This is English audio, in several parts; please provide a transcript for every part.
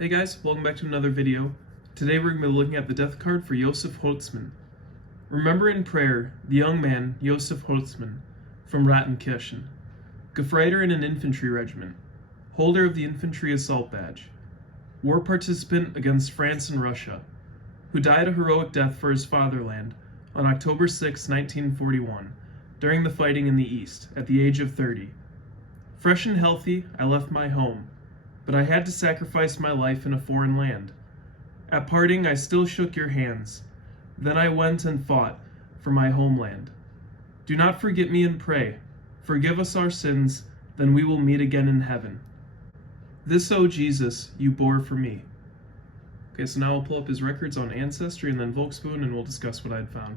Hey guys, welcome back to another video. Today we're going to be looking at the death card for Josef Holzmann. Remember in prayer the young man Josef Holzmann from Rattenkirchen, Gefreiter in an infantry regiment, holder of the infantry assault badge, war participant against France and Russia, who died a heroic death for his fatherland on October 6, 1941, during the fighting in the East, at the age of 30. Fresh and healthy, I left my home, but I had to sacrifice my life in a foreign land. At parting, I still shook your hands. Then I went and fought for my homeland. Do not forget me and pray. Forgive us our sins, then we will meet again in heaven. This, O Jesus, you bore for me. Okay, so now I'll pull up his records on Ancestry and then Volksbund, and we'll discuss what I'd found.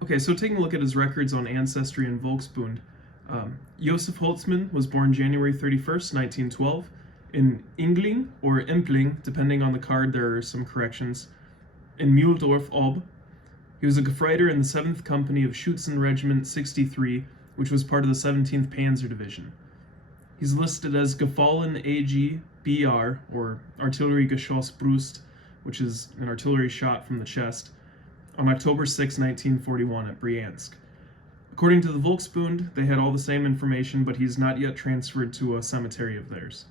Okay, so taking a look at his records on Ancestry and Volksbund, Josef Holzmann was born January 31st, 1912, in Ingling, or Impling, depending on the card, there are some corrections, in Mühldorf ob. He was a Gefreiter in the 7th Company of Schützen Regiment 63, which was part of the 17th Panzer Division. He's listed as Gefallen AG BR, or Artillery Geschoss Brust, which is an artillery shot from the chest, on October 6, 1941 at Bryansk. According to the Volksbund, they had all the same information, but he's not yet transferred to a cemetery of theirs.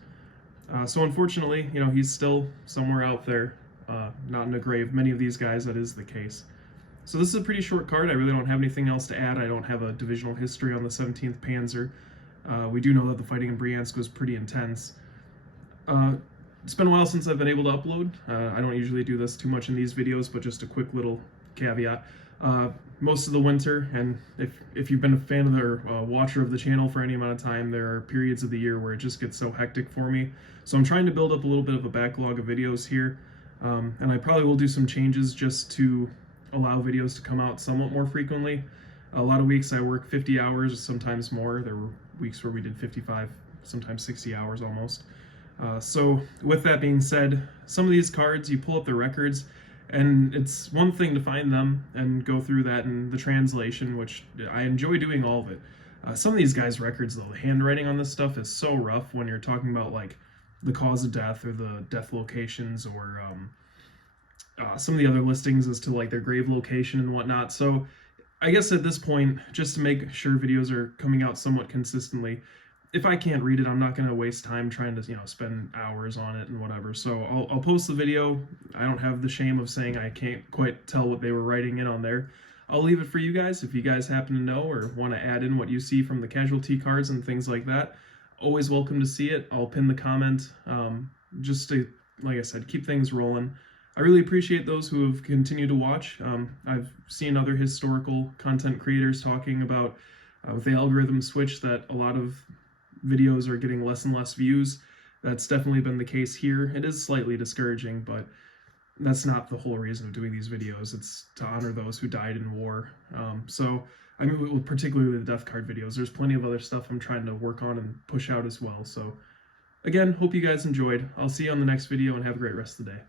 So unfortunately, he's still somewhere out there, not in a grave. Many of these guys, that is the case. So this is a pretty short card. I really don't have anything else to add. I don't have a divisional history on the 17th Panzer. We do know that the fighting in Bryansk was pretty intense. It's been a while since I've been able to upload. I don't usually do this too much in these videos, but just a quick little caveat. Most of the winter, and if you've been a fan of or watcher of the channel for any amount of time, there are periods of the year where it just gets so hectic for me. So I'm trying to build up a little bit of a backlog of videos here, and I probably will do some changes just to allow videos to come out somewhat more frequently. A lot of weeks I work 50 hours, sometimes more. There were weeks where we did 55, sometimes 60 hours almost. So with that being said, some of these cards, you pull up the records, and it's one thing to find them and go through that and the translation, which I enjoy doing all of it. Some of these guys' records, though, the handwriting on this stuff is so rough when you're talking about like the cause of death or the death locations, or some of the other listings as to like their grave location and whatnot. So I guess at this point, just to make sure videos are coming out somewhat consistently, if I can't read it, I'm not going to waste time trying to, spend hours on it and whatever. So I'll post the video. I don't have the shame of saying I can't quite tell what they were writing in on there. I'll leave it for you guys. If you guys happen to know or want to add in what you see from the casualty cards and things like that, always welcome to see it. I'll pin the comment just to, like I said, keep things rolling. I really appreciate those who have continued to watch. I've seen other historical content creators talking about with the algorithm switch that a lot of videos are getting less and less views. That's definitely been the case here. It is slightly discouraging, but that's not the whole reason of doing these videos. It's to honor those who died in war. So I mean, particularly the death card videos, there's plenty of other stuff I'm trying to work on and push out as well. So again, hope you guys enjoyed. I'll see you on the next video and have a great rest of the day.